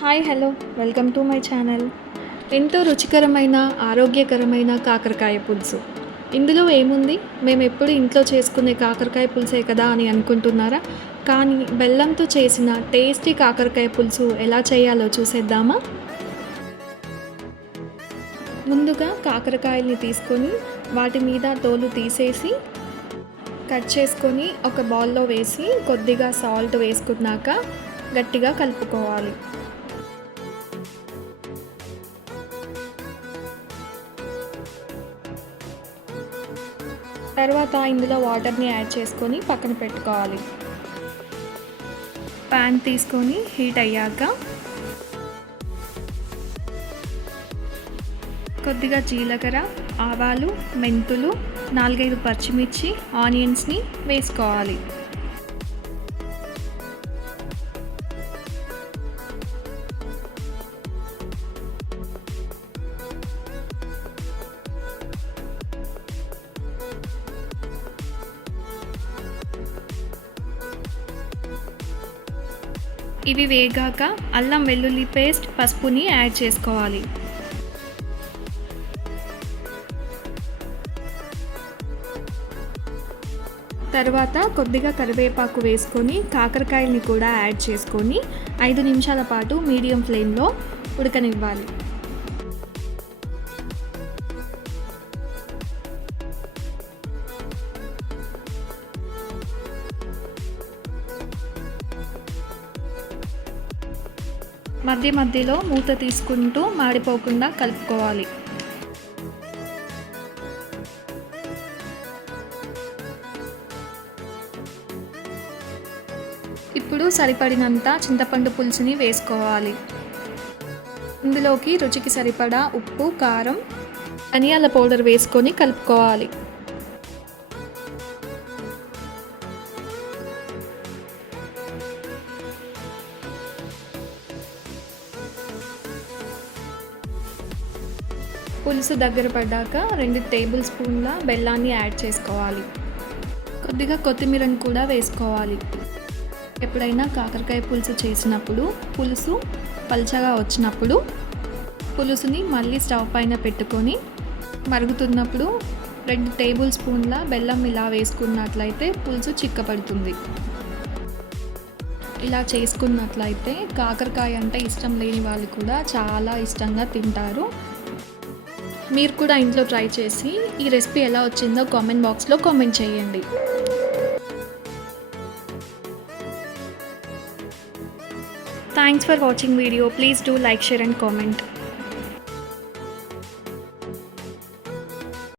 Hi hello welcome to my channel. ఎంతో రుచికరమైన ఆరోగ్యకరమైన కాకరకాయ పులుసు. ఇందులో ఏముంది, మేము ఎప్పుడు ఇంట్లో చేసుకునే కాకరకాయ పులుసే కదా అని అనుకుంటున్నారా? కానీ బెల్లంతో చేసిన టేస్టీ కాకరకాయ పులుసు ఎలా చేయాలో చూసేద్దామా? ముందుగా కాకరకాయల్ని తీసుకొని వాటి మీద తోలు తీసేసి కట్ చేసుకొని ఒక బౌల్లో వేసి కొద్దిగా సాల్ట్ వేసుకున్నాక గట్టిగా కలుపుకోవాలి. తర్వాత ఇందులో వాటర్ని యాడ్ చేసుకొని పక్కన పెట్టుకోవాలి. ప్యాన్ తీసుకొని హీట్ అయ్యాక కొద్దిగా జీలకర్ర, ఆవాలు, మెంతులు, 4-5 పచ్చిమిర్చి, ఆనియన్స్ని వేసుకోవాలి. ఇవి వేగాక అల్లం వెల్లుల్లి పేస్ట్, పసుపుని యాడ్ చేసుకోవాలి. తర్వాత కొద్దిగా కరివేపాకు వేసుకొని కాకరకాయల్ని కూడా యాడ్ చేసుకొని 5 నిమిషాల పాటు మీడియం ఫ్లేమ్లో ఉడకనివ్వాలి. మధ్య మధ్యలో మూత తీసుకుంటూ మాడిపోకుండా కలుపుకోవాలి. ఇప్పుడు సరిపడినంత చింతపండు పులుసుని వేసుకోవాలి. ఇందులోకి రుచికి సరిపడా ఉప్పు, కారం, ధనియాల పౌడర్ వేసుకొని కలుపుకోవాలి. పులుసు దగ్గర పడ్డాక 2 టేబుల్ స్పూన్ల బెల్లాన్ని యాడ్ చేసుకోవాలి. కొద్దిగా కొత్తిమీరని కూడా వేసుకోవాలి. ఎప్పుడైనా కాకరకాయ పులుసు చేసినప్పుడు పులుసు పల్చగా వచ్చినప్పుడు పులుసుని మళ్ళీ స్టవ్ పైన పెట్టుకొని మరుగుతున్నప్పుడు 2 టేబుల్ స్పూన్ల బెల్లం ఇలా వేసుకున్నట్లయితే పులుసు చిక్కపడుతుంది. ఇలా చేసుకున్నట్లయితే కాకరకాయ అంటే ఇష్టం లేని వాళ్ళు కూడా చాలా ఇష్టంగా తింటారు. మీరు కూడా ఇంట్లో ట్రై చేసి ఈ రెసిపీ ఎలా వచ్చిందో కామెంట్ బాక్స్లో కామెంట్ చేయండి. Thanks for watching video. Please do like, share and comment.